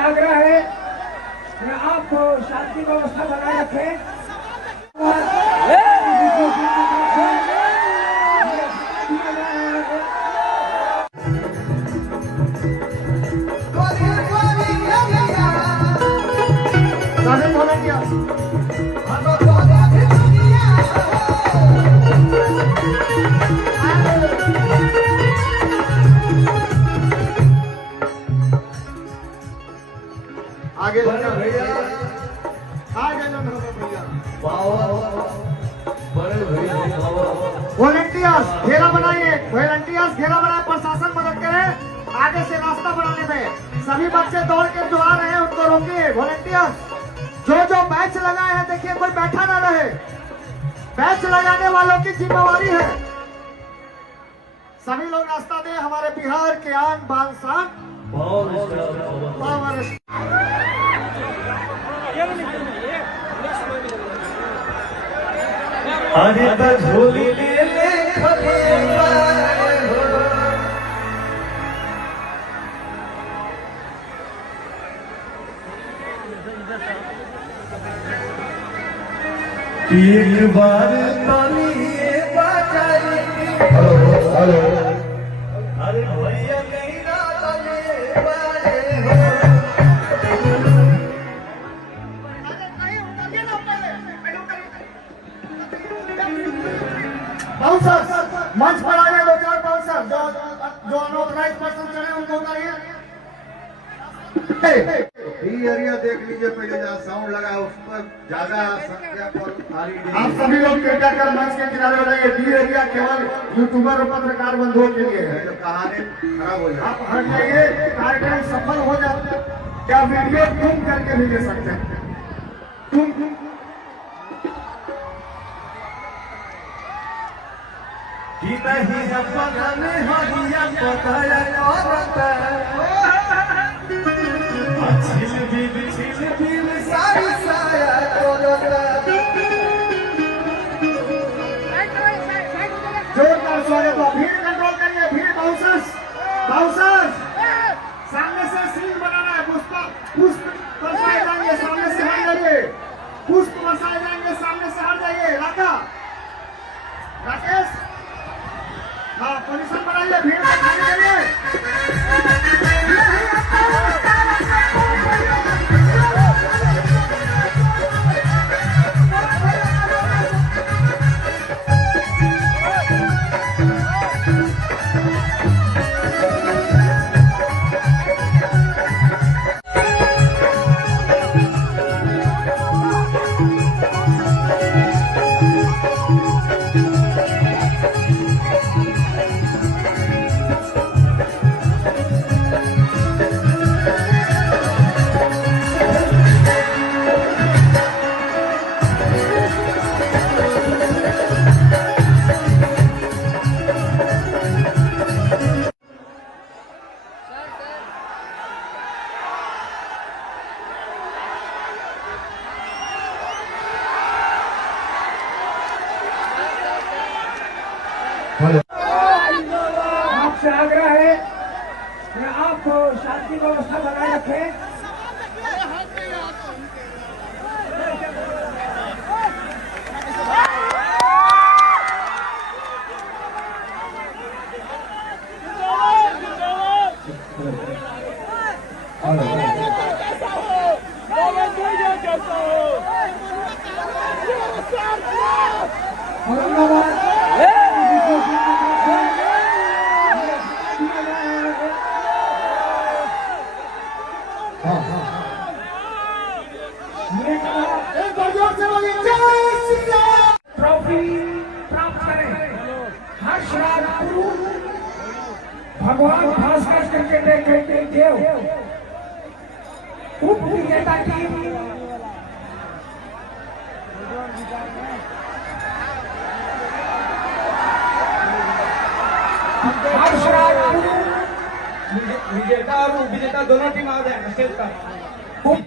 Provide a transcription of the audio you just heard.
आग्रह है कि आप शांति व्यवस्था बनाए रखें। आगे भैया वॉलंटियर्स घेरा बनाइए, वॉलंटियर्स घेरा बनाए, प्रशासन मदद करे आगे से रास्ता बनाने में। सभी बच्चे दौड़ के जो आ रहे हैं उनको रोकिए। वॉलंटियर्स जो बैच लगाए हैं देखिए कोई बैठा ना रहे, बैच लगाने वालों की जिम्मेवारी है। सभी लोग रास्ता दें, हमारे बिहार के आन बान शान अरे झोली ले ले एक बार पानी बचाई। हेलो अरे भैया नहीं ना मंच पर आ जाए दो चार बाउंसर जो अनऑथराइज पर्सन चढ़े उनको उतारिए। एरिया देख लीजिए पहले, जहाँ साउंड लगा उस पर ज्यादा संख्या पर आप सभी लोग कृपया कर मंच के किनारे हो जाइए। डी एरिया केवल यूट्यूबर और पत्रकार बंधुओं के लिए है। कहानी खराब हो जाए, आप हट जाइए, कार्यक्रम सफल हो जाए। क्या वीडियो जूम करके भी ले सकते हैं? नहीं अपने हरिया पताया करता छिल बिल सारी साया करता। जोरदार स्वागत हो। भीड़ कंट्रोल करिए, भीड़ बाउंसर्स सामने से सीन बनाना है। पुष्प बरसाए जाएंगे, सामने से हट जाइए। पुष्प बरसाए जाएंगे, सामने से हट जाइए। राकेश हाँ पोजीशन बनाइए, भीड़ करिए। आपसे आग्रह है कि आप शांति व्यवस्था बनाए रखें। ट्रॉफी प्राप्त करें हर्षराज गुरु भगवान भास्कर क्रिकेट के देव उप विजेता टीम हर्षराज गुरु विजेता और उपविजेता दोनों टीम आ जाए स्टेज पर।